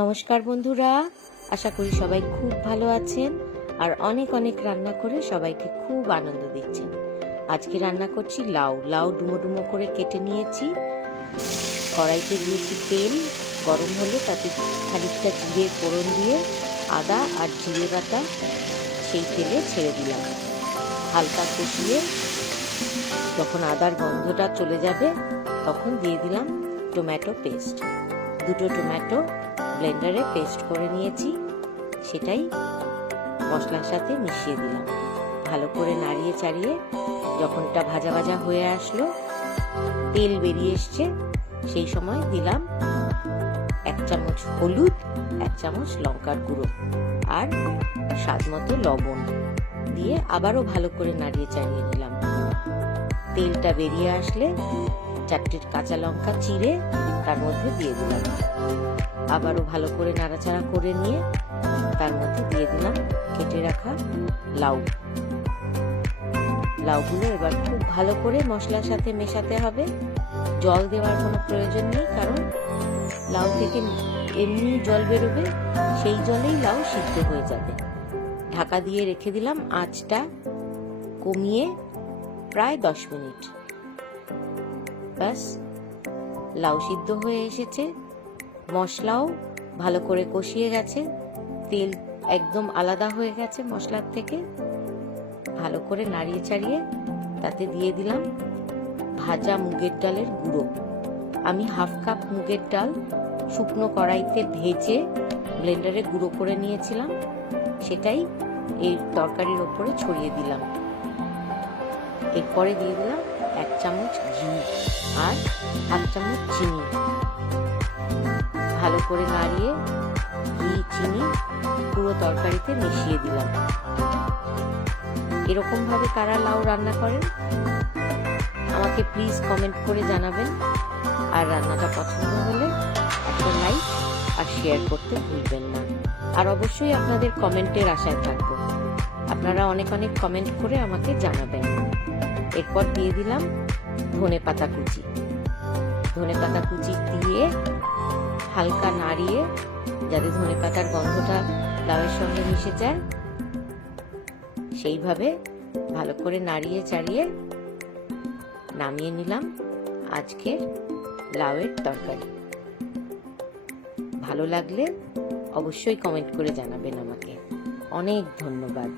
নমস্কার বন্ধুরা, আশা করি সবাই খুব ভালো আছেন আর অনেক অনেক রান্না করে সবাইকে খুব আনন্দ দিচ্ছেন। আজকে রান্না করছি লাউ। লাউ ডুমো ডুমো করে কেটে নিয়েছি। কড়াইতে দিয়েছি তেল, গরম হলে তাতে খানিকটা জিরে ফোড়ন দিয়ে আদা আর জিরে বাটা সেই তেলে ছেড়ে দিলাম। হালকা কষিয়ে যখন আদার গন্ধটা চলে যাবে তখন দিয়ে দিলাম টমেটো পেস্ট। দুটো টমেটো ব্লেন্ডারে পেস্ট করে নিয়েছি। সেটাই মশলার সাথে মিশিয়ে দিলাম। ভালো করে নাড়িয়ে চাড়িয়ে যখনটা ভাজা ভাজা হয়ে আসলো, তেল বেরিয়ে এসছে, সেই সময় দিলাম এক চামচ হলুদ, এক চামচ লঙ্কার গুঁড়ো আর স্বাদ মতো লবণ দিয়ে আবারও ভালো করে নাড়িয়ে চাড়িয়ে নিলাম। তেলটা বেরিয়ে আসলে চারটে কাঁচা লঙ্কা চিড়ে তার মধ্যে দিয়ে দিলাম। আবারও ভালো করে নাড়াচাড়া করে নিয়ে তার মধ্যে দিয়ে দিলাম কেটে রাখা লাউ। লাউগুলো এবার খুব ভালো করে মশলার সাথে মেশাতে হবে। জল দেওয়ার কোনো প্রয়োজন নেই, কারণ লাউ থেকে এমনি জল বেরোবে, সেই জলেই লাউ সিদ্ধ হয়ে যাবে। ঢাকা দিয়ে রেখে দিলাম আঁচটা কমিয়ে প্রায় দশ মিনিট। ব্যাস লাউ সিদ্ধ হয়ে এসেছে। মশলাও ভালো করে কষিয়ে গেছে। তেল একদম আলাদা হয়ে গেছে মশলার থেকে। ভালো করে নাড়িয়ে চাড়িয়ে তাতে দিয়ে দিলাম ভাজা মুগের ডালের গুঁড়ো। আমি হাফ কাপ মুগের ডাল শুকনো কড়াইতে ভেজে ব্লেন্ডারে গুঁড়ো করে নিয়েছিলাম। সেটাই এই তরকারির ওপরে ছড়িয়ে দিলাম। এরপরে দিয়ে দিলাম এক চামচ ঘি আর এক চামচ চিনি। ভালো করে নাড়িয়ে ঘি, চিনি পুরো তরকারিতে মিশিয়ে দিলাম। এরকম ভাবে কারা লাউ রান্না করেন, আমাকে প্লিজ কমেন্ট করে জানাবেন। আর রান্নাটা পছন্দ হলে একটা লাইক আর শেয়ার করতে ভুলবেন না। আর অবশ্যই আপনাদের কমেন্টের আশায় থাকব। আপনারা অনেক অনেক কমেন্ট করে আমাকে জানাবেন। এরপর দিয়ে দিলাম ধনে পাতা কুচি। ধনে পাতা কুচি দিয়ে হালকা নাড়িয়ে, যাতে ধনে পাতার গন্ধটা লাউয়ের সঙ্গে মিশে যায়, সেইভাবে ভালো করে নাড়িয়ে চাড়িয়ে নামিয়ে নিলাম আজকের লাউয়ের তরকারি। ভালো লাগলে অবশ্যই কমেন্ট করে জানাবেন আমাকে। অনেক ধন্যবাদ।